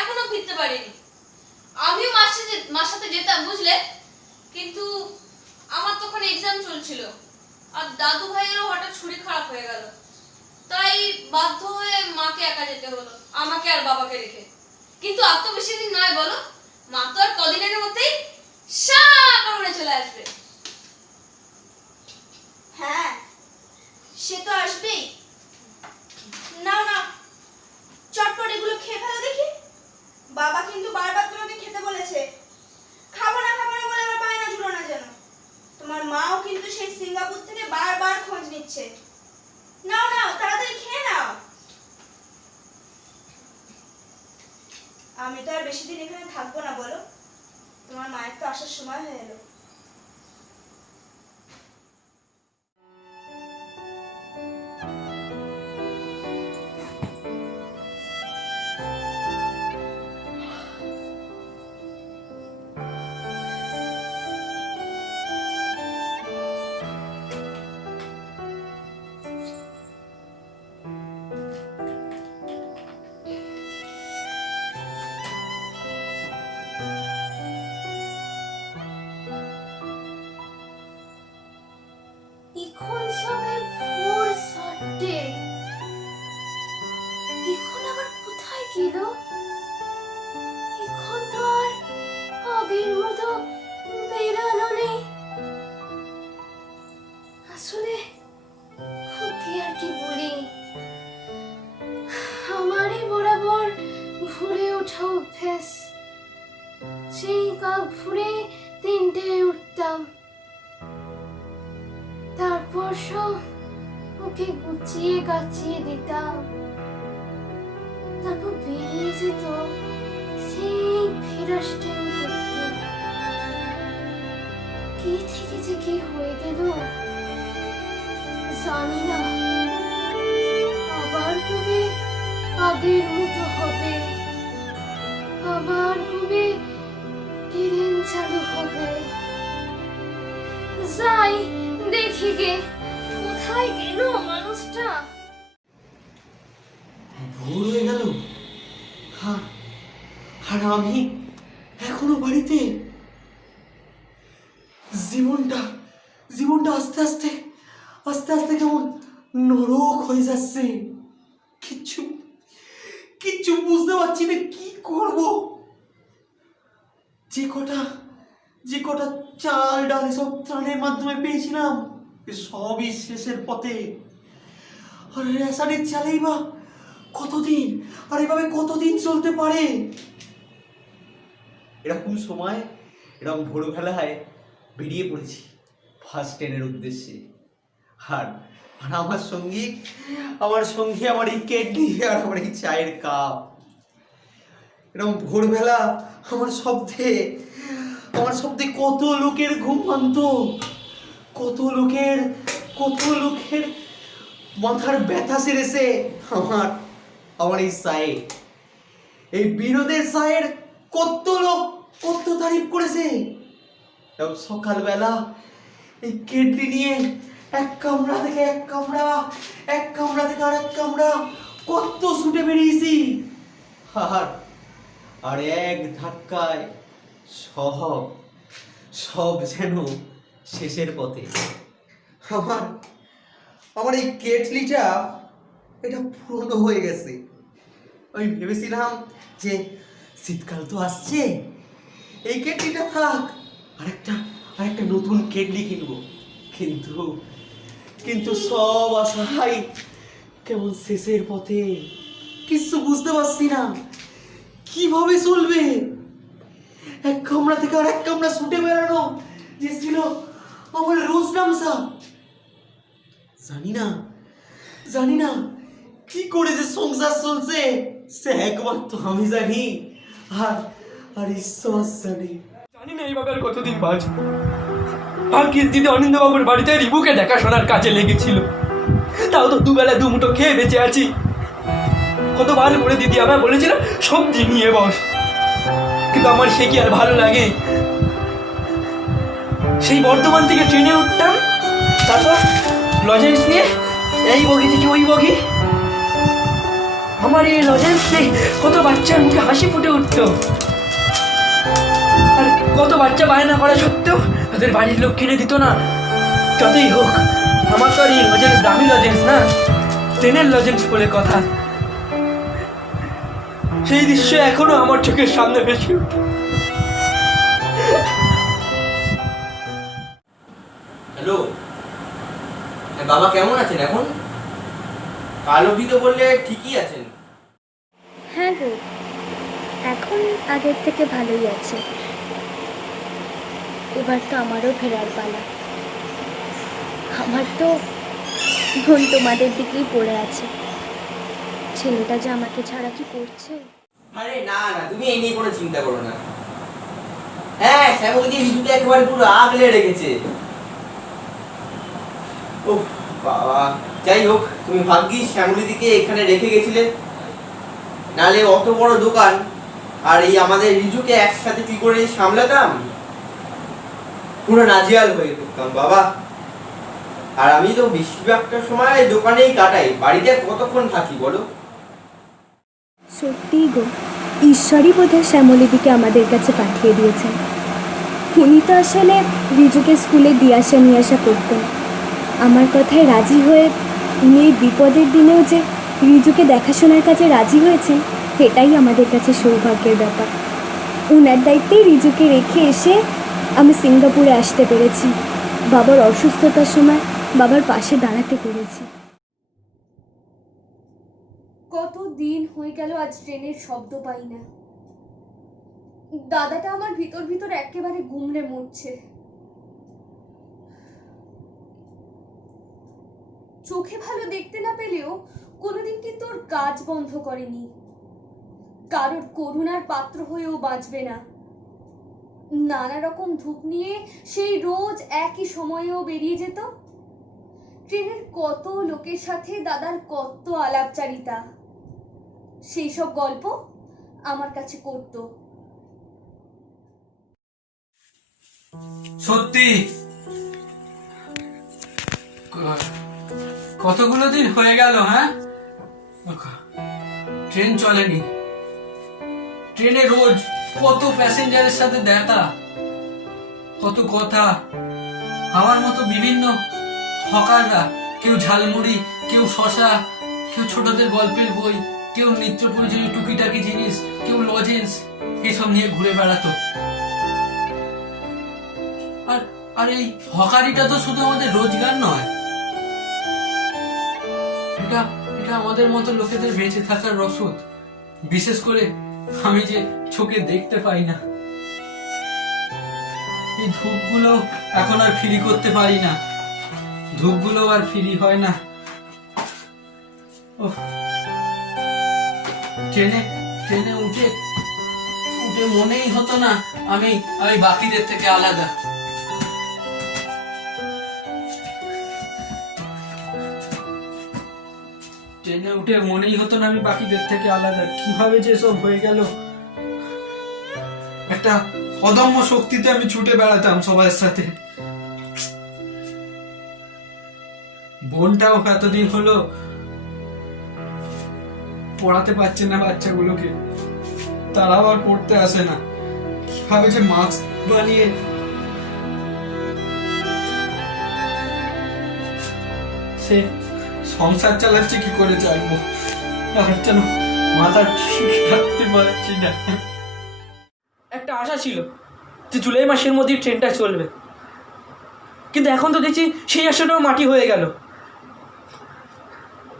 এখনো ফিরতে পারিনি। আমিও মার সাথে যেতাম বুঝলে, কিন্তু আমার তখন এক্সাম চলছিল আর দাদু ভাইয়েরও হঠাৎ শরীর খারাপ হয়ে গেল, তাই বাধ্য হয়ে মাকে একা যেতে হলো, আমাকে আর বাবাকে রেখে। কিন্তু আর তো বেশি দিন নয় বলো, মা তো আর কদিনের মধ্যেই সাগরে চলে আসবে। হ্যাঁ, সে তো আসবেই। নাও না, চটপট এগুলো খেয়ে ফেলো দেখি। বাবা কিন্তু বারবার তোমাকে খেতে বলেছে। খাবো না বলে আমার বায়না জুড়ো না যেন। তোমার মাও কিন্তু সেই সিঙ্গাপুর থেকে বারবার খোঁজ নিচ্ছে। নাও নাও, তাড়াতাড়ি খেয়ে নাও। আমি তো আর বেশি দিন এখানে থাকবো না বলো, তোমার মায়ের তো আসার সময় হয়ে এলো। এখন সবে ভোর 4টে, এখন আবার কোথায় গেল? এখন তো আর আগের মতো বেরানো নেই। আসলে কি আর কি বলি, আমারই বরাবর ভোরে ওঠা অভ্যেস। সেই কাক ভোরে 3টেয় উঠতাম, তারপর সব ওকে গুছিয়ে গাছিয়ে দিতাম, তারপর বেরিয়ে যেত সেই ফেরাস ট্রেন ধরতে। কি থেকে যে কি হয়ে গেল জানি না। আবার কবে আগের মতো হবে, আবার কবে ট্রেন চালু হবে। যাই দেখি গে, কোথায় গেল মানুষটা। ভোর হয়ে গেল, আর আমি এখনো বাড়িতে। জীবনটা আস্তে আস্তে কেমন নরক হয়ে যাচ্ছে। কিচ্ছু বুঝতে পারছি না কি করব। যে কটা চাল ডাল সব ত্রাণের মাধ্যমে পেয়েছিলাম, সবই শেষের পথে। আর রেশনের চালেই বা কতদিন, আর এভাবে কতদিন চলতে পারে? এরকম সময় এরকম ভোরবেলায় বেরিয়ে পড়েছি ফার্স্ট ট্রেনের উদ্দেশ্যে। আর আমার সঙ্গী আমার এই কেটলি আর আমার এই চায়ের কাপ। এরকম ভোরবেলা আমার শব্দে কত লোকের ঘুম ভাঙতো, কত লোকের মাথার ব্যথা সেরেছে আমার এই চায়ে। এই বিনোদের চায়ের কত লোক কত তারিফ করেছে। সকালবেলা এই কেটলি নিয়ে এক কামরা থেকে আর এক কামরা কত ছুটে বেরিয়েছি। আর এক ধাক্কায় সব যেন শেষের পথে। আমার এই কেটলিটা এটা পুরনো হয়ে গেছে। আমি ভেবেছিলাম যে শীতকাল তো আসছে, এই কেটলিটা থাক, আরেকটা নতুন কেটলি কিনবো। কিন্তু সব আশাই কেমন শেষের পথে। কিছু বুঝতে পারছি না কিভাবে চলবে। এক কামরা থেকে আর এক কামরা ছুটে বেড়ানো যে ছিল আমার রোজ নামসা। জানি না কি করে যে সংসার চলছে, সে একমাত্র আমি জানি, আর ঈশ্বর জানি না এইভাবে আর কতদিন বাঁচবো। ভাগ্যের দিদি অনিন্দবাবুর বাড়িতে রিবুকে দেখাশোনার কাজে লেগেছিল, তাও তো দুবেলা দুমুঠো খেয়ে বেঁচে আছি। কতবার করে দিদি আমায় বলেছিল সবজি নিয়ে বস, কিন্তু আমার সে কি আর ভালো লাগে। সেই বর্ধমান থেকে ট্রেনে উঠতাম, তারপর লজেন্স নিয়ে এই বগি থেকে ওই বগি, আমার এই লজেন্সে কত বাচ্চার মুখে হাসি ফুটে উঠতো, আর কত বাচ্চা বায়না করা সত্ত্বেও তাদের বাড়ির লোক কিনে দিত না। যতই হোক, আমার তো আর এই লজেন্স দামি লজেন্স না, ট্রেনের লজেন্স বলে কথা। সেই দৃশ্য এখনো আমার চোখের সামনে ভেসে ওঠে। হ্যালো, বাবা কেমন আছেন এখন? কাল অবধি তো বললে ঠিকই আছেন। হ্যাঁ গো, এখন আগের থেকে ভালোই আছে। এবার তো আমারও ফেরার পালা। আমার তো মন তোমাদের দিকেই পড়ে আছে। ছেলেটা যে আমাকে ছাড়া কি করছে। আরে না না, তুমি এই নিয়ে কোনো চিন্তা করো না। হ্যাঁ, শ্যামল দিয়ে ঋতুকে একেবারে পুরো আগলে রেখেছে। ও বাবা, যাই হোক, তুমি ভাগ্যিস শ্যামলিদিকে এখানে রেখে গেছিলে, নালে অত বড় দোকান আর এই আমাদের রিজুকে একসাথে কি করে সামলাতাম, পুরো নাজিয়াল হয়ে পড়তাম বাবা। আর আমি তো বেশিরভাগটা সময় দোকানেই কাটাই, বাড়িতে কতক্ষণ থাকি বলো? সত্যিই গো, ঈশ্বরই বোধহয় শ্যামলীদিকে আমাদের কাছে পাঠিয়ে দিয়েছেন। উনি তো আসলে রিজুকে স্কুলে দিয়ে আসা নিয়ে আসা করতেন। আমার কথায় রাজি হয়ে উনি এই বিপদের দিনেও যে রিজুকে দেখাশোনার কাজে রাজি হয়েছেন, এটাই আমাদের কাছে সৌভাগ্যের ব্যাপার। ওনার দায়িত্বেই রিজুকে রেখে এসে আমি সিঙ্গাপুরে আসতে পেরেছি। বাবার অসুস্থতার সময় বাবার পাশে দাঁড়াতে পেরেছি। কত দিন হয়ে গেল আজ ট্রেনের শব্দ পাই না। দাদাটা আমার ভিতর ভিতর একেবারে গুমড়ে মরছে। চোখে ভালো দেখতে না পেলেও কোনোদিন কিন্তু ওর কাজ বন্ধ করেনি। কারোর করুণার পাত্র হয়েও বাঁচবে না। নানা রকম ধূপ নিয়ে সেই রোজ একই সময়েও বেরিয়ে যেত। ট্রেনের কত লোকের সাথে দাদার কত আলাপচারিতা, সেই সব গল্প আমার কাছে করত। সত্যি কতগুলো দিন হয়ে গেল, হ্যাঁ, ট্রেন চলেনি। ট্রেনে রোজ কত প্যাসেঞ্জারের সাথে দেখা, কত কথা। আমার মতো বিভিন্ন হকাররা, কেউ ঝালমুড়ি, কেউ শশা, কেউ ছোটদের গল্পের বই, কেউ নিত্য প্রয়োজনীয় টুকিটাকি জিনিস, কেউ লজেন্স, এসব নিয়ে ঘুরে বেড়াতো। আর এই হকারিটা তো শুধু আমাদের রোজগার নয়, এটা আমাদের মতো লোকেদের বেঁচে থাকার রসদ। বিশেষ করে আমি যে চোখে দেখতে পাই না, এই ধূপগুলো এখন আর ফ্রি করতে পারি না, ধূপগুলো আর ফ্রি হয় না। ট্রেনে উঠে মনেই হতো না আমি বাকিদের থেকে আলাদা। ট্রেনে উঠে মনেই হতো না আমি বাকিদের থেকে আলাদা। কিভাবে যে সব হয়ে গেল। একটা অদম্য শক্তিতে আমি ছুটে বেড়াতাম সবার সাথে। বোনটাও এতদিন হলো পড়াতে পারছে না বাচ্চাগুলোকে, তারাও আর পড়তে আসে না। কিভাবে যে মাস্ক বানিয়ে সে সংসার চালাচ্ছে, কি করে চালবো আর যেন মাথা ঠিক রাখতে পারছি না। একটা আশা ছিল যে জুলাই মাসের মধ্যে ট্রেনটা চলবে, কিন্তু এখন তো দেখছি সেই আশাটাও মাটি হয়ে গেল।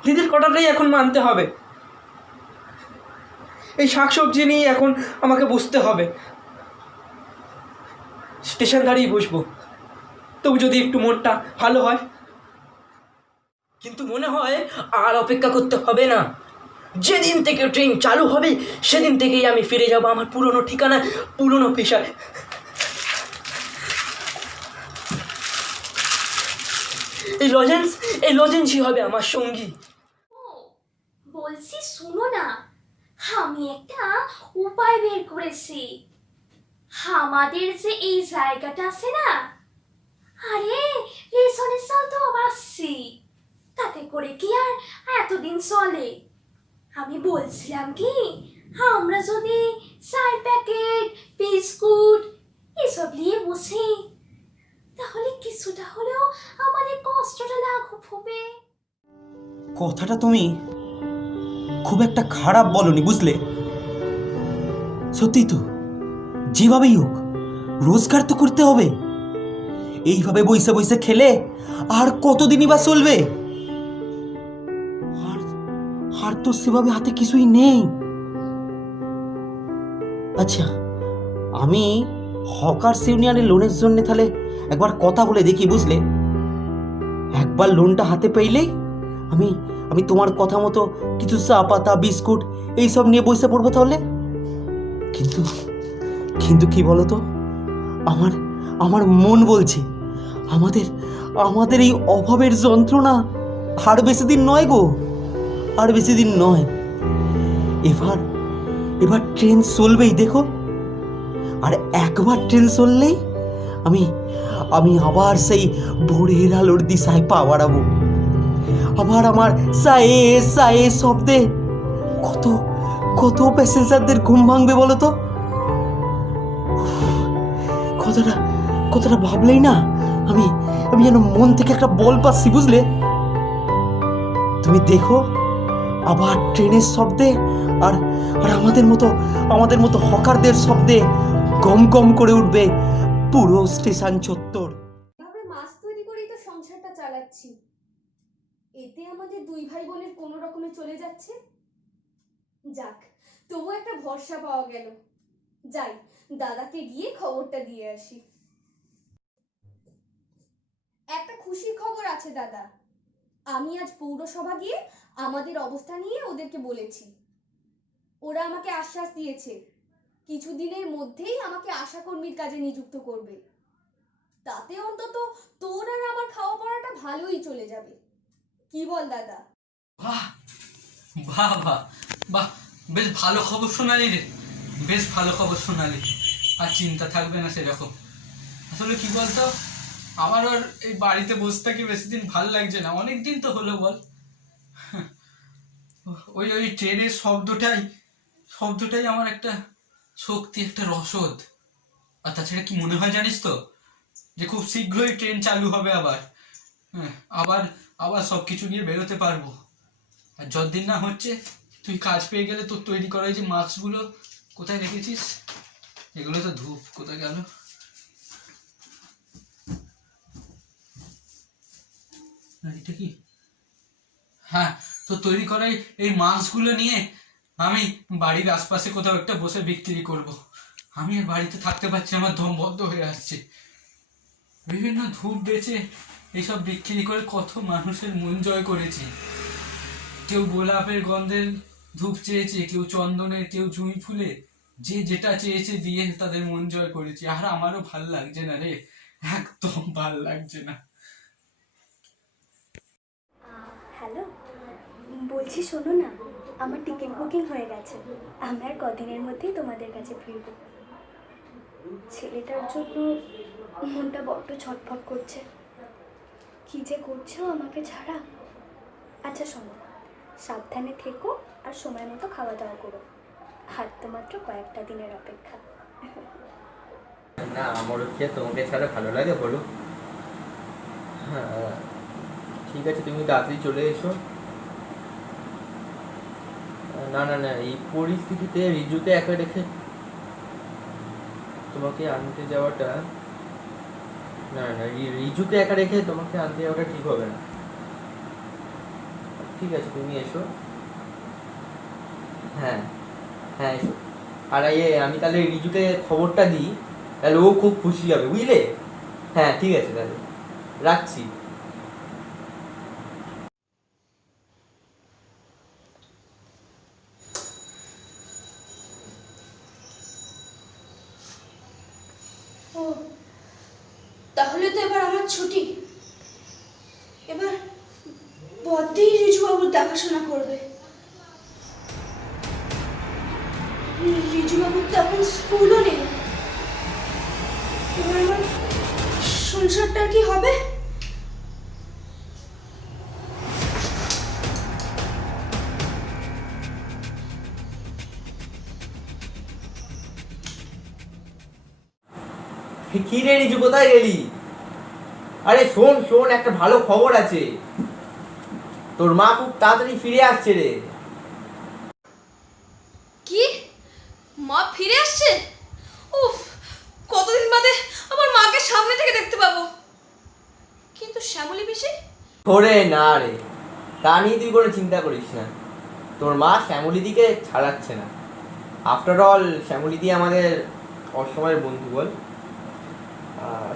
দিদির কথাটাই এখন মানতে হবে। এই শাকসবজি নিয়ে এখন আমাকে বসতে হবে, স্টেশন দাঁড়িয়ে বসবো, তবু যদি একটু মনটা ভালো হয়। কিন্তু মনে হয় আর অপেক্ষা করতে হবে না। যেদিন থেকে ট্রেন চালু হবে সেদিন থেকেই আমি ফিরে যাব আমার পুরনো ঠিকানায়, পুরনো পেশায়। এই লজেন্সই হবে আমার সঙ্গী। বলছি শুনো না, আমি একটা উপায় বের করেছি। আমাদের যে এই জায়গাটা আছে না, আরে রেশনের চাল তো আসছি, তাতে করে কি আর এতদিন চলে? আমি বলছিলাম কি, আমরা যদি 4 প্যাকেট বিস্কুট এসব নিয়ে বসি তাহলে কিছুটা হলেও আমাদের কষ্টটা লাঘব হবে। কথাটা তুমি খুব একটা খারাপ বলনি, বুঝলে? সত্যি তো, যেভাবেই হোক রোজগার তো করতে হবে। এইভাবে বইসে বইসে খেলে আর কতদিনই বা চলবে? আর তো সেভাবে হাতে কিছুই নেই। আচ্ছা, আমি হকার্স ইউনিয়নের লোনের জন্য তাহলে একবার কথা বলে দেখি, বুঝলে? একবার লোনটা হাতে পেলেই আমি আমি তোমার কথা মতো কিছু চা পাতা বিস্কুট এইসব নিয়ে বসে পড়বো তাহলে। কিন্তু কিন্তু কি বলো তো, আমার আমার মন বলছে আমাদের এই অভাবের যন্ত্রণা আর বেশি দিন নয় গো, আর বেশি দিন নয়। এবার ট্রেন চলবেই দেখো, আর একবার ট্রেন চললেই আমি আবার সেই ভোরের আলোর দিশায় পা বাড়াবো। আবার আমার সায়ে সায়ে শব্দে কত কত প্যাসেঞ্জারদের ঘুম ভাঙবে বলো তো। কথাটা ভাবলেই না আমি যেন মন থেকে একটা বল পাচ্ছি, বুঝলে? তুমি দেখো, আবার ট্রেনের শব্দে আর আমাদের মতো হকারদের শব্দে গম গম করে উঠবে পুরো স্টেশন চত্বর। এভাবে মাছ তৈরি করেই তো সংসারটা চালাচ্ছি। এতে আমাদের 2 ভাই বোনের কোনো রকমে চলে যাচ্ছে। যাক, তবু একটা ভরসা পাওয়া গেল। যাই, দাদাকে গিয়ে খবরটা দিয়ে আসি। একটা খুশির খবর আছে দাদা। আমি আজ পৌরসভা গিয়ে আমাদের অবস্থা নিয়ে ওদেরকে বলেছি। ওরা আমাকে আশ্বাস দিয়েছে কিছুদিনের মধ্যেই আমাকে আশাকর্মীর কাজে নিযুক্ত করবে। তাতে অন্তত তোর আর আমার খাওয়া পড়াটা ভালোই চলে যাবে। কি বল দাদা? বাহ বাহ বাহ বাহ, বেশ ভালো খবর শোনালি রে, বেশ ভালো খবর শোনালি। আর চিন্তা থাকবে না সেরকম। আসলে কি বলতো, আমার আর এই বাড়িতে বসে থাকি বেশি দিন ভালো লাগছে না। অনেক দিন তো হলো বল। ওই ট্রেনের শব্দটাই আমার একটা শক্তি, একটা রসদ। আর তাছাড়া কি মনে হয় জানিস তো, যে খুব শীঘ্রই ট্রেন চালু হবে আবার। হ্যাঁ, আবার সব কিছু নিয়ে বেরোতে পারবো। আর যতদিন না হচ্ছে, তুই কাজ পেয়ে গেলে তোর তৈরি করা এই যে মাস্কগুলো কোথায় রেখেছিস? এগুলো তো ধূপ কোথায় গেল? এটা কি? হ্যাঁ, তো তৈরি করা এই মাস্কগুলো নিয়ে আমি বাড়ির আশপাশে কোথাও একটা বসে বিক্রি করব। আমি আর বাড়িতে থাকতে পারছি, আমার দম বন্ধ হয়ে আসছে। বিভিন্ন ধূপ বেচে এইসব বিক্রি করে কত মানুষের মন জয় করেছি। কেউ গোলাপের গন্ধের ধূপ চেয়েছে, কেউ চন্দনের, কেউ জুঁই ফুলে, যে যেটা চেয়েছে দিয়ে তাদের মন জয় করেছি। আর আমারও ভাল লাগছে না রে, একদম ভাল লাগছে না। হ্যালো, বলছি শোনো না, আমার টিকিট বুকিং হয়ে গেছে। আমি আর কদিনের মধ্যেই তোমাদের কাছে ফিরব। ছেলেটার জন্য মনটা বড্ড ছটফট করছে। কি যে করছো আমাকে ছাড়া। আচ্ছা শোনো, সাবধানে থেকো আর সময় মতো খাওয়া দাওয়া করো। আর তো মাত্র কয়েকটা দিনের অপেক্ষা। না, আমারও কি তোমাকে ছাড়া ভালো লাগে বলো? হ্যাঁ ঠিক আছে, তুমি তাড়াতাড়ি চলে এসো। না না না, এই পরিস্থিতিতে রিজুকে একা রেখে তোমাকে আনতে যাওয়াটা, না না, রিজুকে একা রেখে তোমাকে আনতে যাওয়াটা ঠিক হবে না। ঠিক আছে, তুমি এসো। হ্যাঁ হ্যাঁ এসো। আর আমি তাহলে রিজুকে খবরটা দিই, তাহলে ও খুব খুশি হবে, বুঝলে? হ্যাঁ ঠিক আছে, তাহলে রাখছি। ও, তাহলে তো এবার আমার ছুটি। এবার বদ্দিই রিজুবাবুর দেখাশোনা করবে। রিজুবাবুর তো এখন স্কুলও নেই। এবার আমার সংসারটা কি হবে? কি রে রিজু, কোথায় গেলি? আরে শোন শোন, একটা ভালো খবর আছে, তোর মা খুব তাড়াতাড়ি ফিরে আসছে রে। কি, মা ফিরে আসছে? উফ, কতদিন বাদে আমার মাকে সামনে থেকে দেখতে পাবো। কিন্তু শ্যামলী পিসি? ওরে না রে, তা নিয়ে তুই কোনো চিন্তা করিস না, তোর মা শ্যামলীদিকে ছাড়াচ্ছে না। আফটার অল শ্যামলীদি আমাদের অসময়ের বন্ধু বল,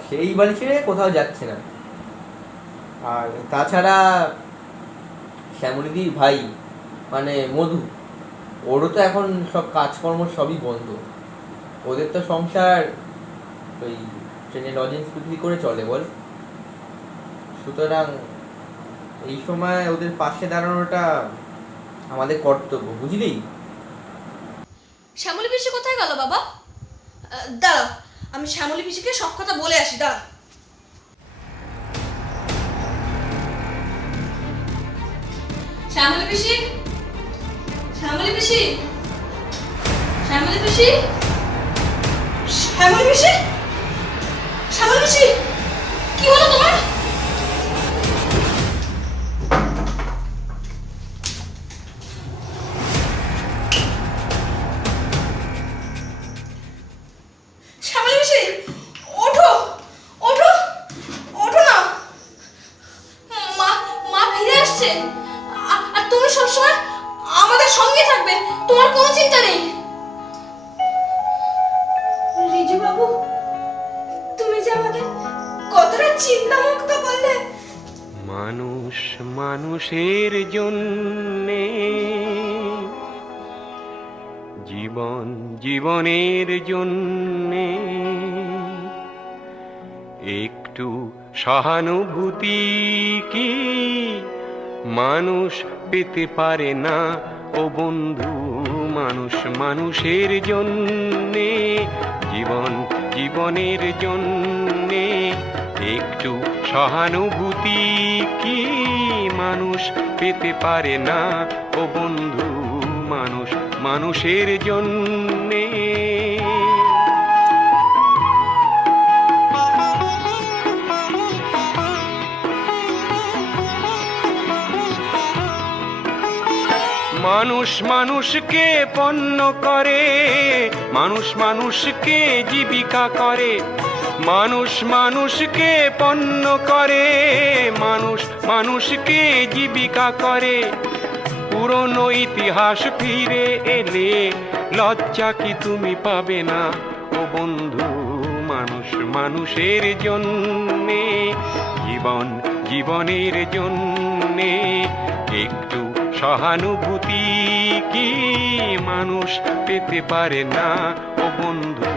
সেই বাড়ি ছেড়ে কোথাও যাচ্ছে না। আর তাছাড়া শ্যামলীদির ভাই মানে মধু, ওরও তো এখন সব কাজকর্ম সবই বন্ধ। ওদের তো সংসার ওই ট্রেনে লজেন্স বিক্রি করে চলে বল। সুতরাং এই সময় ওদের পাশে দাঁড়ানোটা আমাদের কর্তব্য, বুঝলি? শ্যামলী পিসি কোথায় গেল বাবা? দাঁড়া, আমি শ্যামলী পিসিকে সব কথা বলে আসি, দাঁড়া। শ্যামলী পিসি, শ্যামলী পিসি, শ্যামলী পিসি, শ্যামলী পিসি, শ্যামলী পিসি, কি হলো তোমার? শ্যামলী পিসি, ওঠো ওঠো ওঠো না, মা মা ফিরে আসছে। আর তুমি সবসময় আমাদের সঙ্গে থাকবে, তোমার কোনো চিন্তা নেই। রিজু বাবু, তুমি যে আমাকে কতটা চিন্তামুক্ত করলে। মানুষ মানুষের জন্যে, জীবন জীবনের জন্যে, একটু সহানুভূতি কি মানুষ পেতে পারে না ও বন্ধু? মানুষ মানুষের জন্যে, জীবন জীবনের জন্যে, একটু সহানুভূতি কি মানুষ পেতে পারে না ও বন্ধু? মানুষ মানুষের জন্যে। মানুষ মানুষকে পণ্য করে, মানুষ মানুষকে জীবিকা করে, মানুষ মানুষকে পণ্য করে, মানুষ মানুষকে জীবিকা করে। পুরনো ইতিহাস ফিরে এলে লজ্জা কি তুমি পাবে না ও বন্ধু? মানুষ মানুষের জন্যে, জীবন জীবনের জন্যে, একটু সহানুভূতি কি মানুষ পেতে পারে না ও বন্ধু?